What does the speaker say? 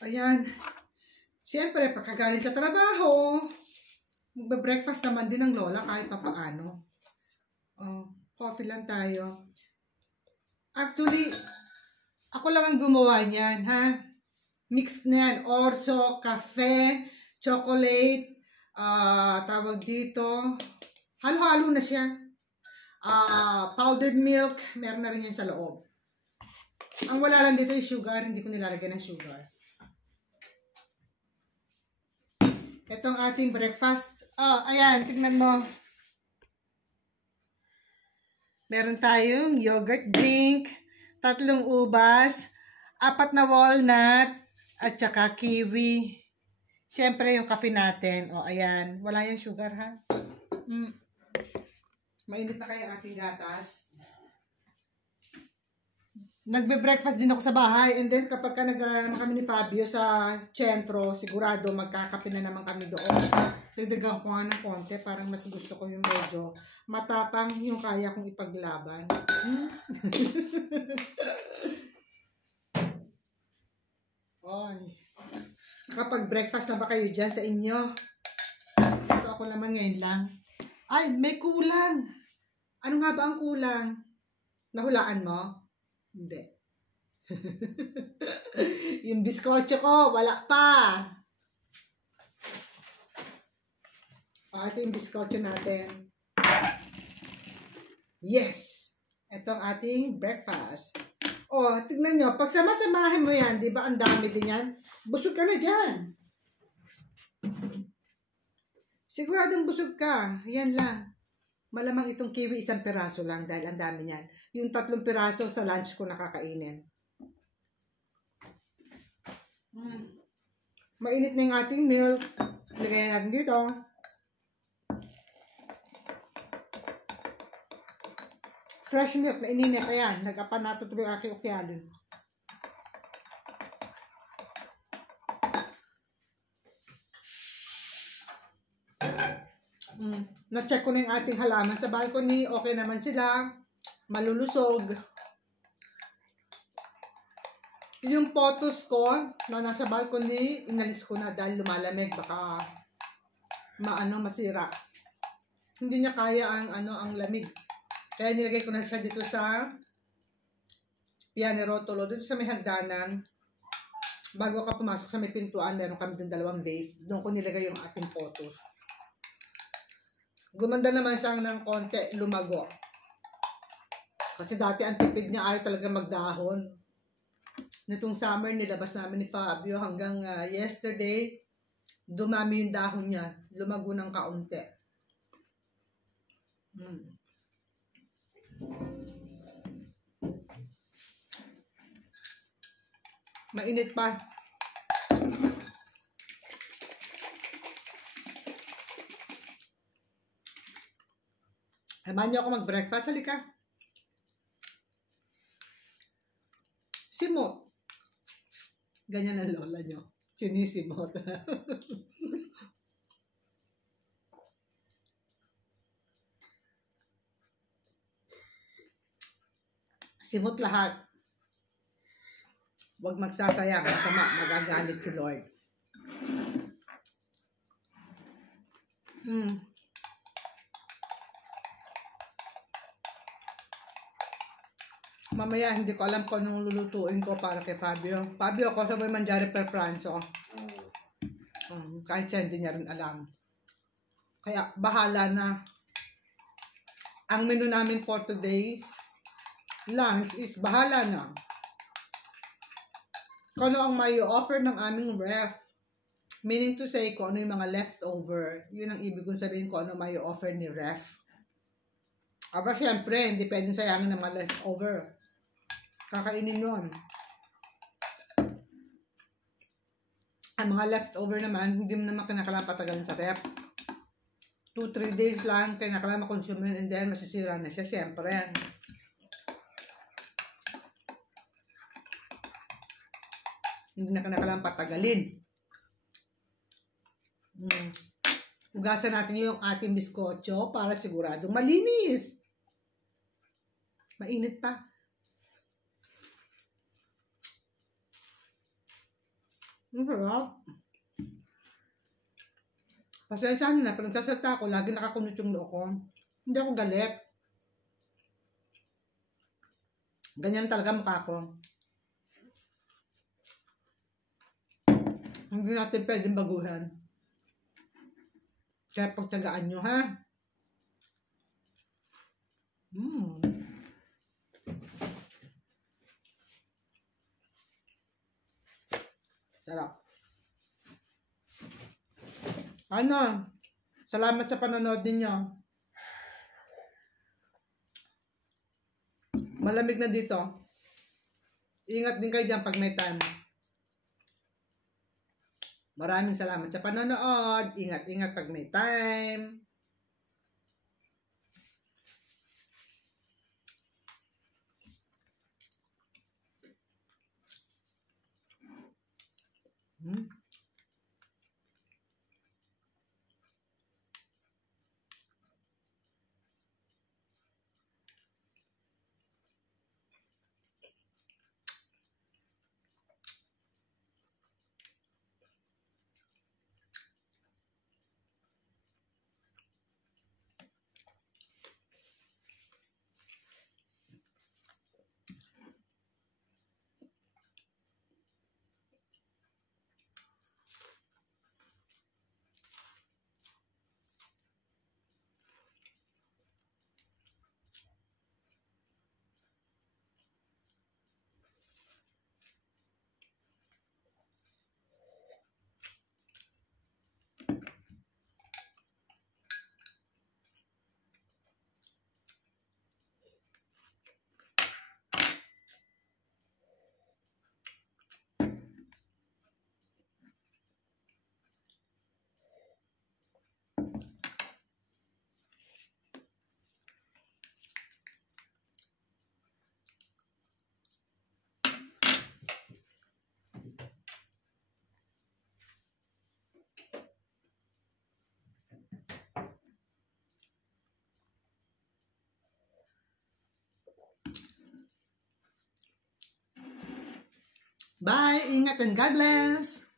Ayan. Siyempre, pagkagaling sa trabaho, magbe-breakfast naman din ng lola kahit papaano. Oh, coffee lang tayo. Actually, ako lang ang gumawa niyan, ha? Mix na yan. Orzo, cafe, chocolate, tawag dito. Halo-halo na siya. Powdered milk, meron na rin yan sa loob. Ang wala lang dito yung sugar, hindi ko nilalagyan ng sugar. Itong ating breakfast. Oh, ayan, tignan mo. Meron tayong yogurt drink, 3 ubas, 4 na walnut, at saka kiwi. Siyempre yung kape natin. Oh, ayan. Wala yung sugar, ha? Mainit na kayo ating gatas. Nagbe-breakfast din ako sa bahay, and then kapag ka naman kami ni Fabio sa sentro, sigurado magkakape na naman kami doon. Dagdagan ko nga ng konti, parang mas gusto ko yung medyo matapang yung kaya kong ipaglaban. Oy. Kapag breakfast na ba kayo dyan sa inyo? Ito ako naman ngayon lang. Ay, may kulang! Ano nga ba ang kulang? Nahulaan mo? Hindi. Yung biskotso ko, wala pa. Ito yung biskotso natin. Yes! Ito ang ating breakfast. Oh, tignan nyo. Pag sama-samahin mo yan, di ba ang dami din yan? Busog ka na dyan. Siguradong busog ka. Yan lang. Malamang itong kiwi 1 piraso lang dahil ang dami niyan. Yung 3 piraso sa lunch ko nakakainin. Mainit na yung ating milk. Lagay natin dito. Fresh milk na ininit. Ayan, nag-apan natin ito yung aking ukyali. Na-check ko na yung ating halaman sa balcony. Okay naman sila. Malulusog. Yung photos ko na nasa balcony, inalis ko na dahil lumalamig. Baka masira. Hindi niya kaya ang lamig. Kaya nilagay ko na siya dito sa Piano Rotolo. Dito sa may hagdanan. Bago ka pumasok sa may pintuan, meron kami doon 2 vase. Doon ko nilagay yung ating photos. Gumanda naman siyang ng konti, lumago. Kasi dati ang tipid niya, ayaw talaga magdahon. Nitong summer, nilabas namin ni Fabio hanggang yesterday, dumami yung dahon niya. Lumago ng kaunti. Mainit pa. Samahan niyo ako mag-breakfast. Halika. Simot. Ganyan ang lola niyo. Sinisimot. Simot lahat. Huwag magsasayang. Masama. Magagalit si Lord. Mamaya, hindi ko alam kung anong lulutuin ko para kay Fabio. Fabio, cosa vuoi mangiare per pranzo? Kahit siya, hindi niya rin alam. Kaya, bahala na. Ang menu namin for today's lunch is bahala na. Kung ano ang may offer ng aming ref. Meaning to say, kung ano yung mga leftover. Yun ang ibig kong sabihin kung ano may offer ni ref. Aba, syempre, hindi pwedeng sayangin ng mga leftover. Kakainin yun. Ang mga leftover naman, hindi mo naman kinakailangan patagalin sa ref. 2-3 days lang, kinakailangan makonsume yun, and then masisira na siya, syempre. Hindi na kinakailangan patagalin. Hugasan natin yung ating biskotso para siguradong malinis. Mainit pa. Ang sarap. Pasensya nyo na, pero nagsasalta ako, lagi nakakunot yung noo ko. Hindi ako galit. Ganyan talaga mukha ko. Hindi natin pwedeng baguhan. Kaya pagtsagaan nyo, ha? Sarap. Ano? Salamat sa panonood ninyo. Malamig na dito. Ingat din kayo dyan pag may time. Maraming salamat sa panonood. Ingat-ingat pag may time. Bye! Ingat and God bless!